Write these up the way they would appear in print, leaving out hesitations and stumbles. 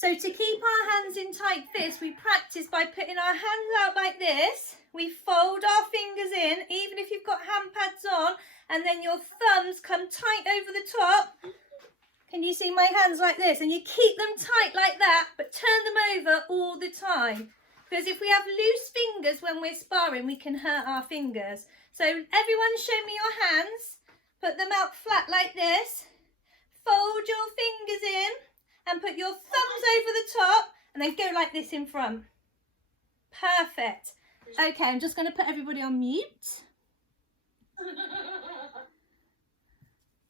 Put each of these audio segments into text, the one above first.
So to keep our hands in tight fists, we practice by putting our hands out like this. We fold our fingers in, even if you've got hand pads on, and then your thumbs come tight over the top. Can you see my hands like this? And you keep them tight like that, but turn them over all the time. Because if we have loose fingers when we're sparring, we can hurt our fingers. So everyone show me your hands. Put them out flat like this. Fold your fingers in and put your thumbs over the top and then go like this in front. Perfect. Okay, I'm just going to put everybody on mute.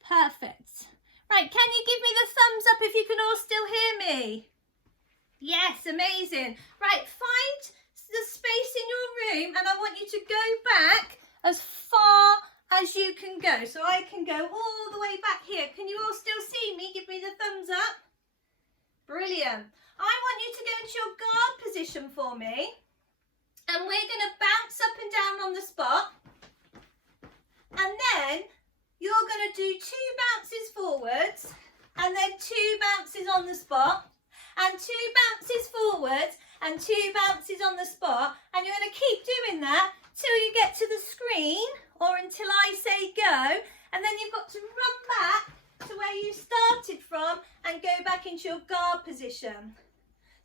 Perfect. Right, can you give me the thumbs up if you can all still hear me? Yes, amazing. Right, find the space in your room and I want you to go back as far as you can go. So I can go all the way back here. Can you all still see me? Give me the thumbs up. Brilliant. I want you to go into your guard position for me. And we're going to bounce up and down on the spot. And then you're going to do 2 bounces forwards and then 2 bounces on the spot. And 2 bounces forwards and 2 bounces on the spot. And you're going to keep doing that till you get to the screen or until I say go. And then you've got to run back to where you started from and go back into your guard position.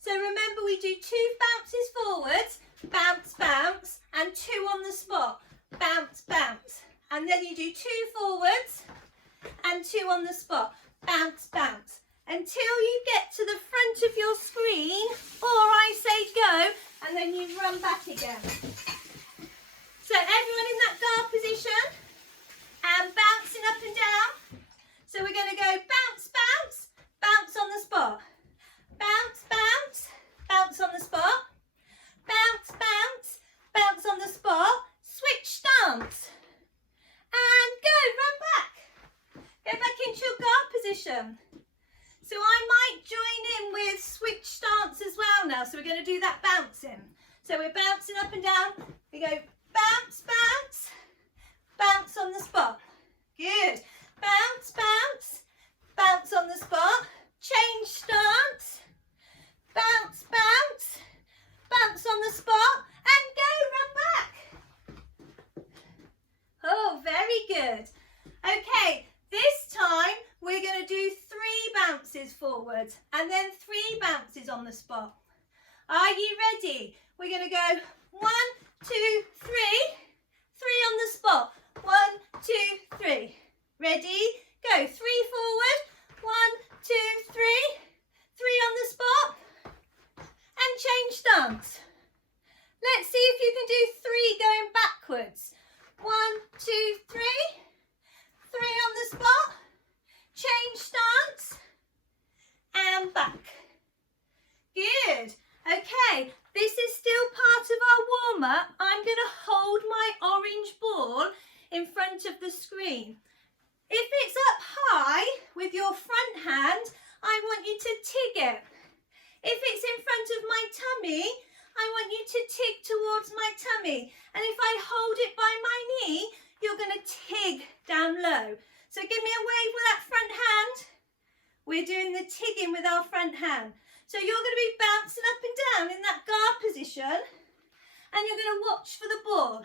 So remember, we do 2 bounces forwards, bounce, bounce, and 2 on the spot, bounce, bounce. And then you do 2 forwards and 2 on the spot, bounce, bounce, until you get to the front of your screen, or I say go, and then you run back again. So everyone in that guard position and bouncing up and down. So we're going to go bounce, bounce, bounce on the spot, bounce, bounce, bounce on the spot, bounce, bounce, bounce on the spot, switch stance. And go, run back. Go back into your guard position. So I might join in with switch stance as well now. So we're going to do that bouncing. So we're bouncing up and down. We go bounce, bounce, bounce on the spot. Good. Bounce, bounce, bounce on the spot. Change stance. Bounce, bounce, bounce on the spot. And go, run back. Oh, very good. Okay, this time we're going to do 3 bounces forward and then 3 bounces on the spot. Are you ready? We're going to go 1, 2, 3, 3 on the spot. 1, 2, 3. Ready? Go. 3 forward. 1, 2, 3. 3 on the spot. And change stance. Let's see if you can do 3 going backwards. 1, 2, 3. 3 on the spot. Change stance. And back. Good. Okay, this is still part of our warm-up. I'm going to hold my orange ball in front of the screen. If it's up high with your front hand, I want you to tig it. If it's in front of my tummy, I want you to tig towards my tummy. And if I hold it by my knee, you're going to tig down low. So give me a wave with that front hand. We're doing the tigging with our front hand. So you're going to be bouncing up and down in that guard position and you're going to watch for the ball.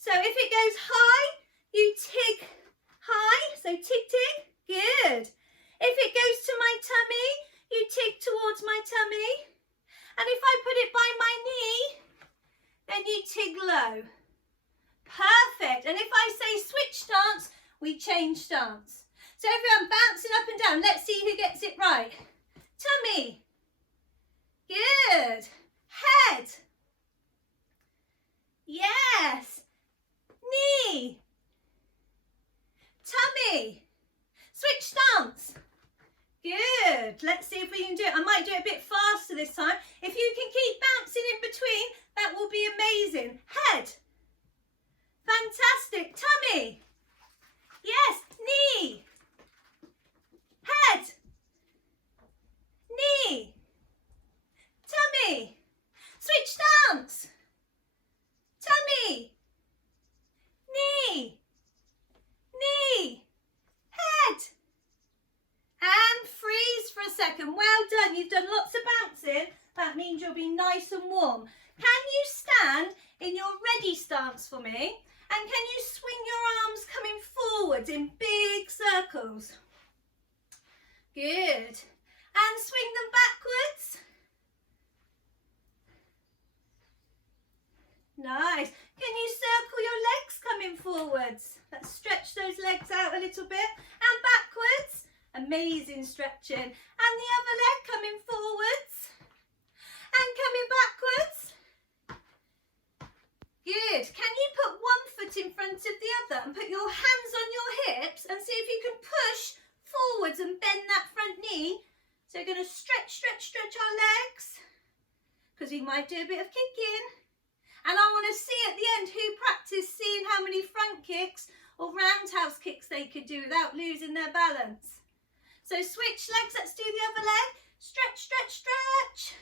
So if it goes high, you tig high. So tig, tig. Good. If it goes to my tummy, you tig towards my tummy. And if I put it by my knee, then you tig low. Perfect. And if I say switch stance, we change stance. So everyone bouncing up and down. Let's see who gets it right. Tummy. Good. Head. Yes. Knee. Tummy. Switch stance. Good. Let's see if we can do it. I might do it a bit faster this time. If you can keep bouncing in between, that will be amazing. Head. Fantastic. Tummy. Yes. Knee. Head. Knee. Tummy. Switch stance. Tummy. Knee. Knee. Head. And freeze for a second. Well done. You've done done lots of bouncing, that means you'll be nice and warm. Can you stand in your ready stance for me? And can you swing your arms coming forwards in big circles? Good. And swing them backwards. Nice. Can you circle your legs coming forwards? Let's stretch those legs out a little bit. And backwards. Amazing stretching. And the other leg coming forwards. And coming backwards. Good. Can you put one foot in front of the other and put your hands on your hips and see if you can push forwards and bend that front knee? So we're going to stretch our legs because we might do a bit of kicking. And I want to see at the end who practiced seeing how many front kicks or roundhouse kicks they could do without losing their balance. So switch legs, let's do the other leg. Stretch, stretch, stretch.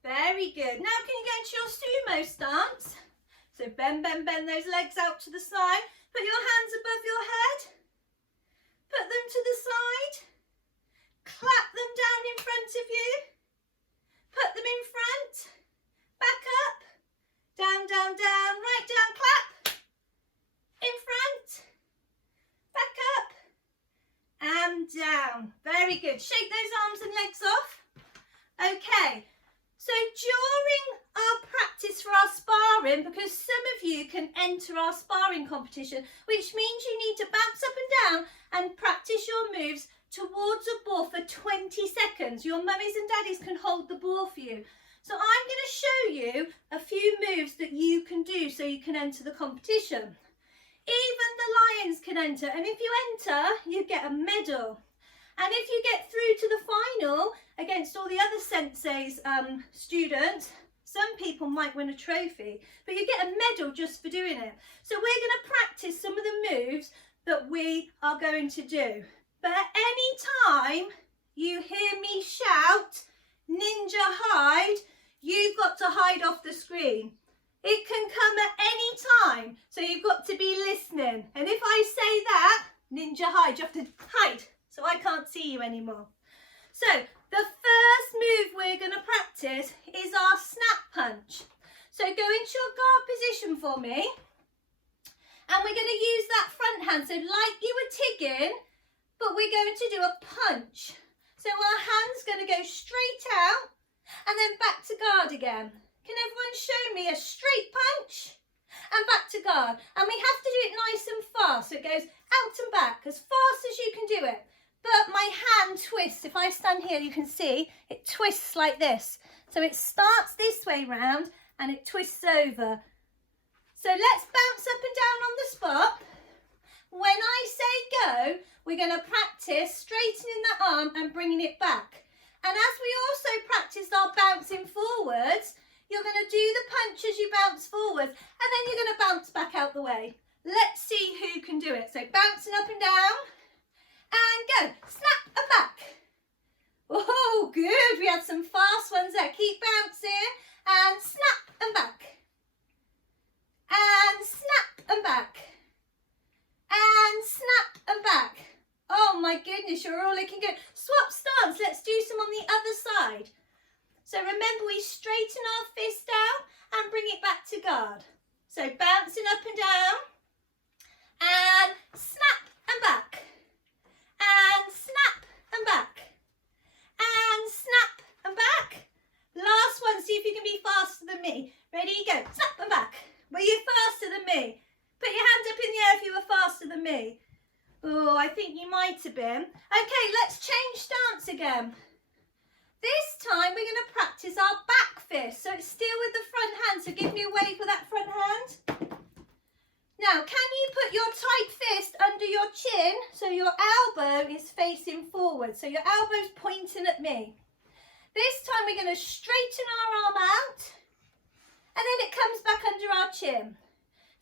Very good. Now can you go into your sumo stance? So bend those legs out to the side. Put your hands above your head. Put them to the side. Clap them down in front of you. Put them in front. Back up. Down, down, down. Right down, clap. In front. Back up. And down. Very good. Shake those arms and legs off. Okay. So during our practice for our sparring, because some of you can enter our sparring competition, which means you need to bounce up and down and practice your moves towards a ball for 20 seconds. Your mummies and daddies can hold the ball for you. So I'm going to show you a few moves that you can do so you can enter the competition. Even the lions can enter, and if you enter, you get a medal. And if you get through to the final against all the other sensei's students, some people might win a trophy, but you get a medal just for doing it. So we're going to practice some of the moves that we are going to do. But at any time you hear me shout, ninja hide, you've got to hide off the screen. It can come at any time, so you've got to be listening. And if I say that, ninja hide, you have to hide, so I can't see you anymore. So the first move we're going to practice is our snap punch. So go into your guard position for me. And we're going to use that front hand, so like you were tigging, but we're going to do a punch. So our hand's going to go straight out and then back to guard again. Can everyone show me a straight punch and back to guard? And we have to do it nice and fast, so it goes out and back as fast as you can do it. But my hand twists. If I stand here, you can see it twists like this. So it starts this way round and it twists over. So let's bounce up and down on the spot. When I say go, we're going to practice straightening that arm and bringing it back. And as we also practiced our bouncing forwards, you're going to do the punch as you bounce forwards, and then you're going to bounce back out the way. Let's see who can do it. So bouncing up and down, and go. Snap and back. Oh, good. We had some fast ones there. Keep bouncing, and snap and back. And snap and back. And snap and back. Oh my goodness, you're all looking good. Swap stance. Let's do some on the other side. So remember, we straighten our fist out and bring it back to guard. So bouncing up and down, and snap and back, and snap and back, and snap and back. Last one, see if you can be faster than me. Ready, go. Snap and back. Were you faster than me? Put your hand up in the air if you were faster than me. Oh, I think you might have been. Okay, let's change stance again. This time we're going to practice our back fist. So it's still with the front hand. So give me a wave with that front hand. Now, can you put your tight fist under your chin so your elbow is facing forward? So your elbow's pointing at me. This time we're going to straighten our arm out. And then it comes back under our chin.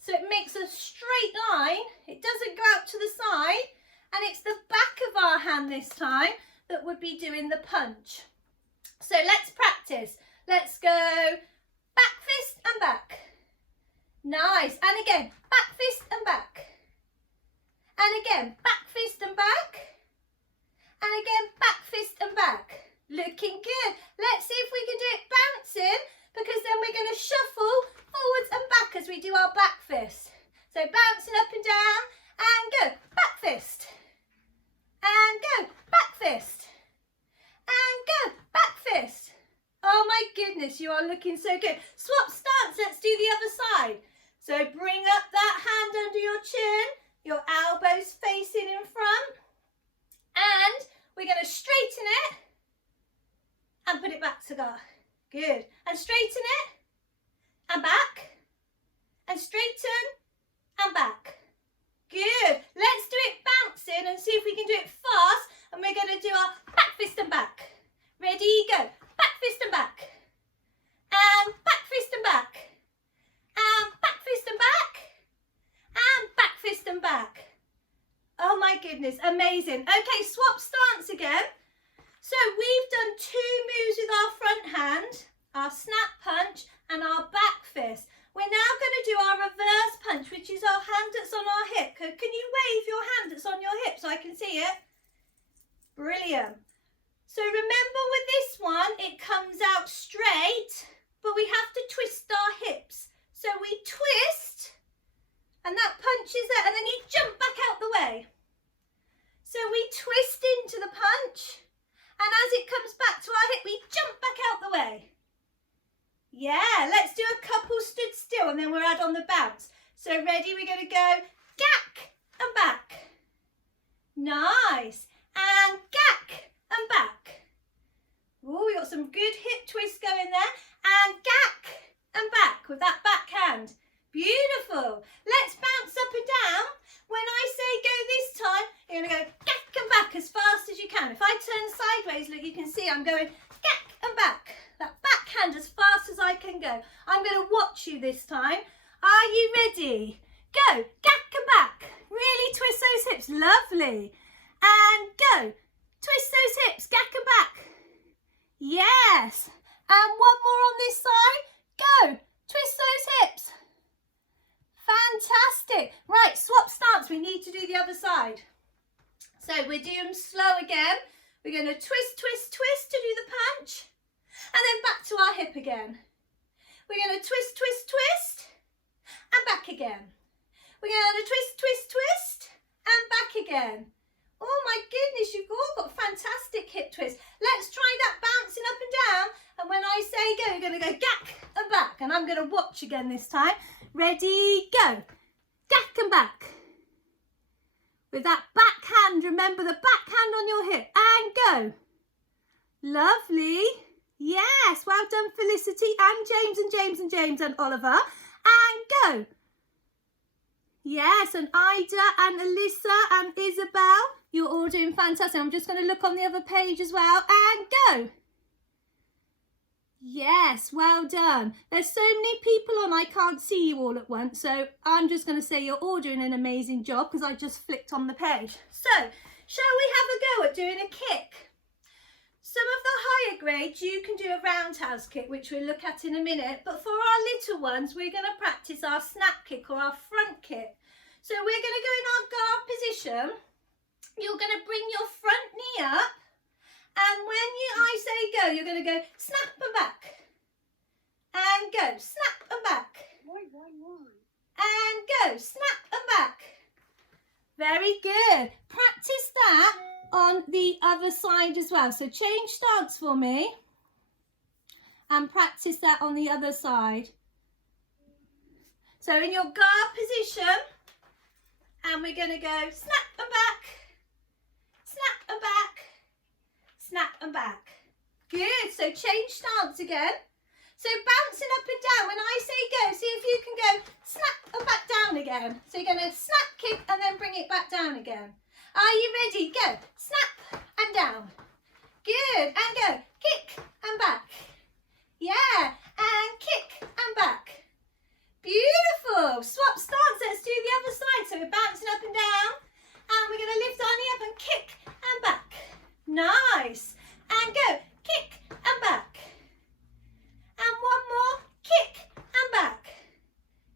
So it makes a straight line. It doesn't go out to the side. And it's the back of our hand this time that would be doing the punch. So let's practice. Let's go back fist and back. Nice. And again, back fist and back. And again, back fist and back. Looking good. Let's see if we can do it bouncing, because then we're going to shuffle forwards and back as we do our back fist. So bouncing up and down, and go, back fist, and go, back fist, and go, back fist. Oh my goodness, you are looking so good. Swap stance, let's do the other side. So bring up that hand under your chin, your elbows facing in front, and we're going to straighten it and put it back together. Good. And straighten it and back, and straighten and back. Good. Let's do it bouncing and see if we can do it fast. And we're going to do our back fist and back. Ready, go. Back fist and back. And back fist and back. And back fist and back. And back fist and back. Oh my goodness, amazing. Okay, swap stance again. So we've done 2 moves with our front hand, our snap punch and our back fist. We're now going to do our reverse punch, which is our hand that's on our hip. Can you wave your hand that's on your hip so I can see it? Brilliant. So remember with this one, it comes out straight, but we have to twist our hips. So we twist, and that punches it, and then you jump back out the way. So we twist into the punch, and as it comes back to our hip, we jump back out the way. Yeah, let's do a couple stood still, and then we'll add on the bounce. So ready, we're going to go gack and back. Nice. And gack and back. Oh, we got some good hip twists going there. And gack and back with that back hand. Beautiful. Let's bounce up and down. When I say go this time, you're going to go gack and back as fast as you can. If I turn sideways, look, you can see I'm going gack and back. That backhand as fast as I can go. I'm going to watch you this time. Are you ready? Go, gack and back. Really twist those hips. Lovely. And go. Twist those hips, gack and back. Yes. And one more on this side. Go. Twist those hips. Fantastic. Right, swap stance. We need to do the other side. So we're doing slow again. We're going to twist, twist, twist to do the punch. And then back to our hip again. We're going to twist, twist, twist. And back again. We're going to twist, twist, twist. And back again. Oh my goodness, you've all got fantastic hip twists. Let's try that bouncing up and down. And when I say go, you're going to go gack and back. And I'm going to watch again this time. Ready, go. Gack and back. With that back hand, remember the back hand on your hip. And go. Lovely. Yes, well done Felicity and James and James and James and Oliver. And go. Yes, and Ida and Alyssa and Isabel. You're all doing fantastic. I'm just going to look on the other page as well. And go. Yes, well done. There's so many people on, I can't see you all at once. So I'm just going to say you're all doing an amazing job because I just flicked on the page. So, shall we have a go at doing a kick? Some of the higher grades, you can do a roundhouse kick, which we'll look at in a minute. But for our little ones, we're going to practice our snap kick or our front kick. So we're going to go in our guard position. You're going to bring your front knee up. And when I say go, you're going to go snap and back. And go, snap and back. And go, snap and back. Very good. Practice that on the other side as well. So change stance for me. And practice that on the other side. So in your guard position. And we're going to go snap and back. Snap and back. Snap and back. Good. So change stance again. So bouncing up and down. When I say go, see if you can go snap and back down again. So you're going to snap, kick, and then bring it back down again. Are you ready? Go. Snap and down. Good. And go. Kick and back. Yeah. And kick and back. Beautiful. Swap stance. Let's do the other side. So we're bouncing up and down. And we're going to lift our knee up and kick and back. Nice. And go. Kick and back. And one more. Kick and back.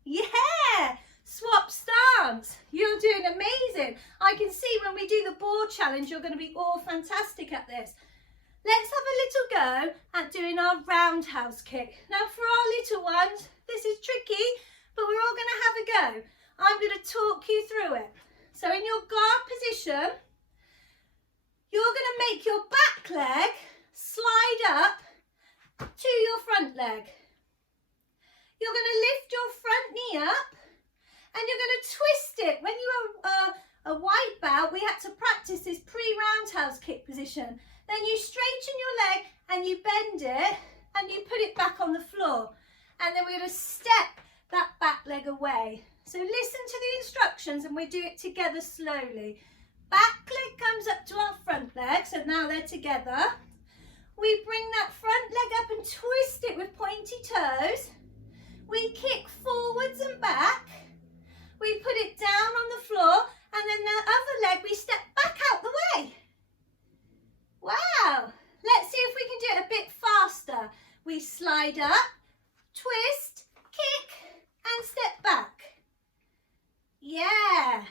Yeah. Swap stance. You're doing amazing. I can see when we do the board challenge, you're going to be all fantastic at this. let's have a little go at doing our roundhouse kick. Now for our little ones, this is tricky, but we're all going to have a go. I'm going to talk you through it. So in your guard position, you're going to make your back leg slide up to your front leg. You're going to lift your front knee up and you're going to twist it. When you were a white belt, we had to practice this pre-roundhouse kick position. Then you straighten your leg and you bend it and you put it back on the floor. And then we're going to step that back leg away. So listen to the instructions and we do it together slowly. Back leg comes up to our front leg, so now they're together. We bring that front leg up and twist it with pointy toes. We kick forwards and back. We put it down on the floor and then the other leg we step back out the way. Wow! Let's see if we can do it a bit faster. We slide up, twist, kick and step back. Yeah.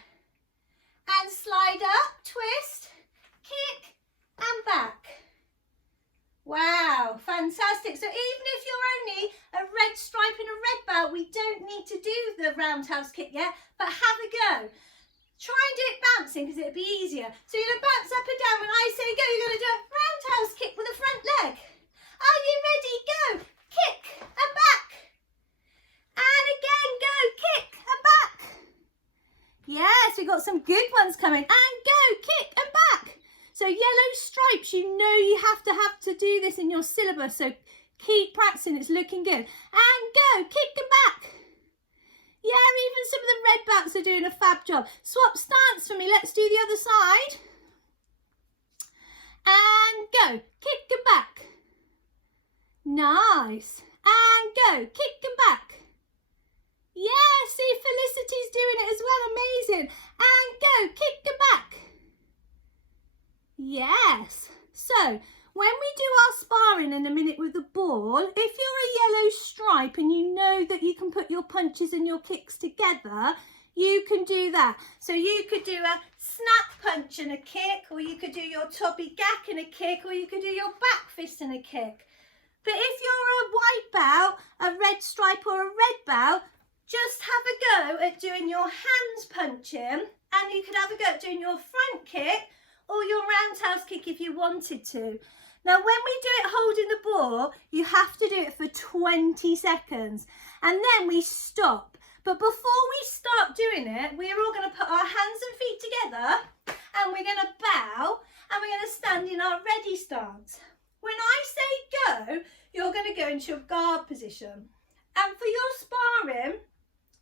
And slide up, twist, kick and back. Wow, fantastic. So even if you're only a red stripe and a red belt, we don't need to do the roundhouse kick yet, but have a go. Try and do it bouncing because it'll be easier. So you're going to bounce up and down. When I say go, you're going to do a roundhouse kick with the front leg. Are you ready? Go, kick and back. And again, go, kick and back. Yes, we've got some good ones coming. And go, kick and back. So yellow stripes, you know you have to do this in your syllabus. So keep practicing, it's looking good. And go, kick and back. Yeah, even some of the red belts are doing a fab job. Swap stance for me, let's do the other side. And go, kick and back. Nice. And go, kick and back. Yeah, see Felicity's doing it as well, amazing. And go, kick and back. Yes. So when we do our sparring in a minute with the ball, if you're a yellow stripe and you know that you can put your punches and your kicks together, you can do that. So you could do a snap punch and a kick, or you could do your toppy gack and a kick, or you could do your back fist and a kick. But if you're a white belt, a red stripe or a red belt, just have a go at doing your hands punching, and you could have a go at doing your front kick or your roundhouse kick if you wanted to. Now when we do it holding the ball, you have to do it for 20 seconds and then we stop. But before we start doing it, we're all going to put our hands and feet together and we're going to bow and we're going to stand in our ready stance. When I say go, you're going to go into your guard position. And for your sparring,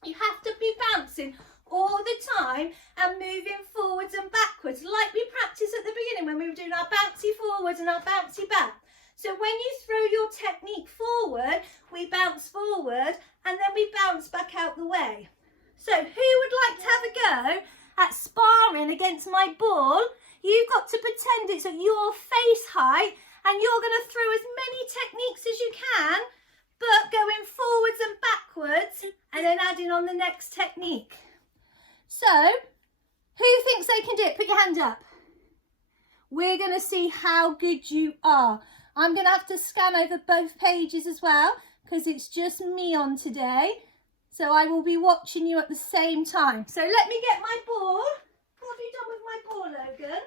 you have to be bouncing all the time and moving forwards and backwards like we practiced at the beginning when we were doing our bouncy forwards and our bouncy back. So when you throw your technique forward, we bounce forward and then we bounce back out the way. So who would like to have a go at sparring against my ball? You've got to pretend it's at your face height and you're going to throw as many techniques as you can, but going forwards and backwards and then adding on the next technique. So, who thinks they can do it? Put your hand up. We're going to see how good you are. I'm going to have to scan over both pages as well because it's just me on today. So I will be watching you at the same time. So let me get my ball. What have you done with my ball, Logan?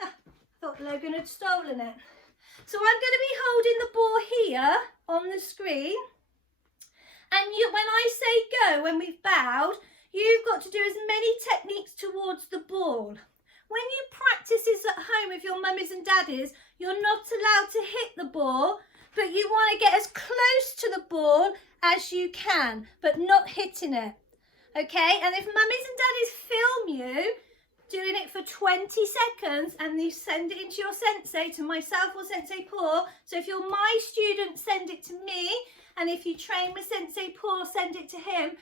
Ah, I thought Logan had stolen it. So I'm going to be holding the ball here on the screen. And when I say go, when we've bowed, you've got to do as many techniques towards the ball. When you practice this at home with your mummies and daddies, you're not allowed to hit the ball, but you want to get as close to the ball as you can, but not hitting it. Okay, and if mummies and daddies film you doing it for 20 seconds and you send it into your sensei, to myself or Sensei Paul, so if you're my student, send it to me, and if you train with Sensei Paul, send it to him,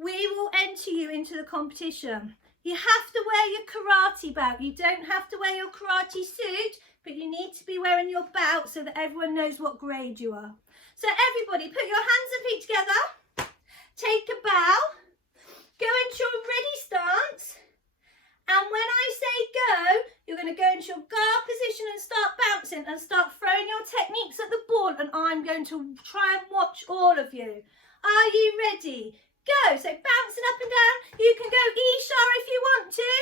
we will enter you into the competition. You have to wear your karate belt. You don't have to wear your karate suit, but you need to be wearing your belt so that everyone knows what grade you are. So everybody, put your hands and feet together, take a bow, go into your ready stance, And when I say go, you're going to go into your guard position and start bouncing and start throwing your techniques at the ball, and I'm going to try and watch all of you. Are you ready? Go. So bouncing up and down. You can go E-star if you want to.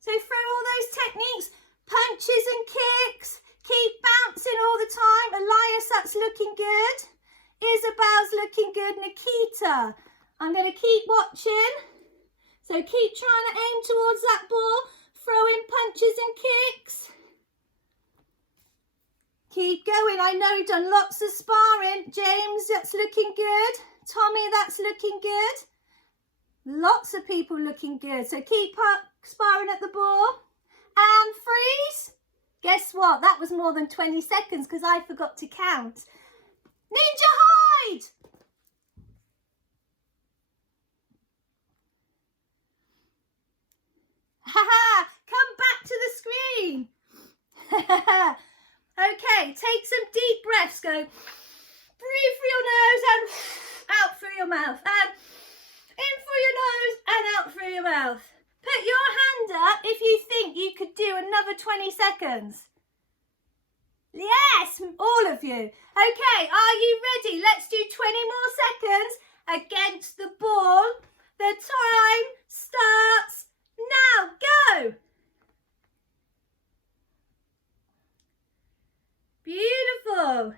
So throw all those techniques, punches and kicks. Keep bouncing all the time. Elias, that's looking good. Isabel's looking good. Nikita, I'm going to keep watching. So keep trying to aim towards that ball. Throwing punches and kicks. Keep going. I know you've done lots of sparring. James, that's looking good. Tommy, that's looking good. Lots of people looking good. So keep sparring at the ball. And freeze. Guess what? That was more than 20 seconds because I forgot to count. Ninja hide! Haha! Come back to the screen. Okay, take some deep breaths. Go breathe through your nose and out through your mouth. And in through your nose and out through your mouth. Put your hand up if you think you could do another 20 seconds. Yes, all of you. Okay, are you ready? Let's do 20 more seconds against the ball. The time starts now. Go. Beautiful.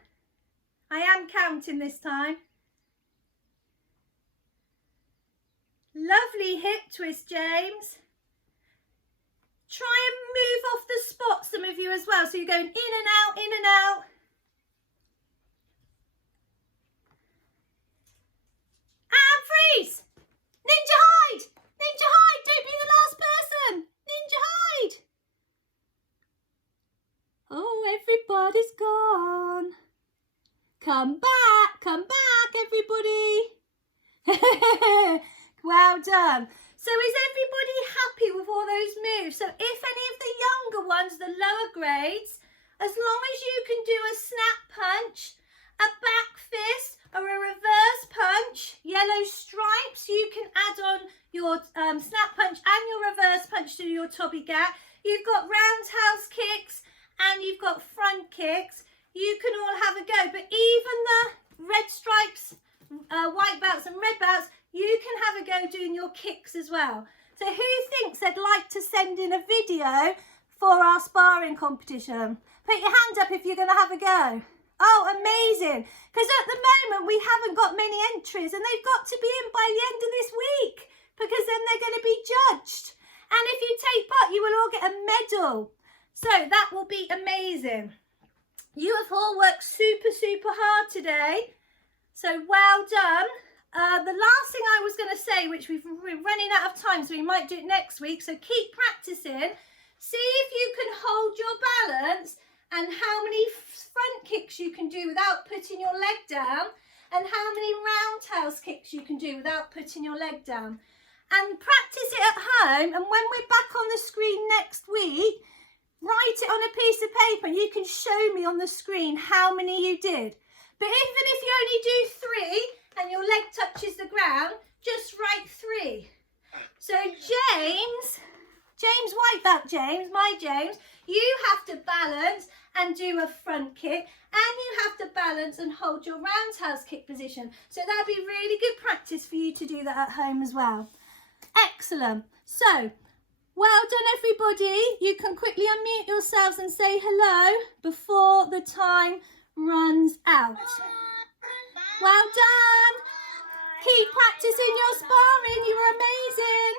I am counting this time. Lovely hip twist, James. Try and move off the spot, some of you as well. So you're going in and out, in and out. And freeze. Ninja hide. Ninja hide. Don't be the last person. Ninja hide. Oh, everybody's gone. Come back, everybody. Well done. So is everybody happy with all those moves? So if any of the younger ones, the lower grades, as long as you can do a snap punch, a back fist or a reverse punch, yellow stripes, you can add on your snap punch and your reverse punch to your Tobby Gat. You've got roundhouse kicks and you've got front kicks. You can all have a go, but even the red stripes, white belts and red belts, you can have a go doing your kicks as well. So who thinks they'd like to send in a video for our sparring competition? Put your hand up if you're going to have a go. Oh, amazing. Because at the moment we haven't got many entries and they've got to be in by the end of this week because then they're going to be judged. And if you take part, you will all get a medal. So that will be amazing. You have all worked super, super hard today. So well done. The last thing I was going to say, which we're running out of time, so we might do it next week. So keep practicing. See if you can hold your balance and how many front kicks you can do without putting your leg down and how many roundhouse kicks you can do without putting your leg down. And practice it at home. And when we're back on the screen next week, write it on a piece of paper and you can show me on the screen how many you did. But even if you only do 3 and your leg touches the ground, just write 3. So James White Belt, my James, you have to balance and do a front kick and you have to balance and hold your roundhouse kick position. So that'll be really good practice for you to do that at home as well. Excellent. So, well done everybody. You can quickly unmute yourselves and say hello before the time runs out. Well done. Keep practicing your sparring. You were amazing.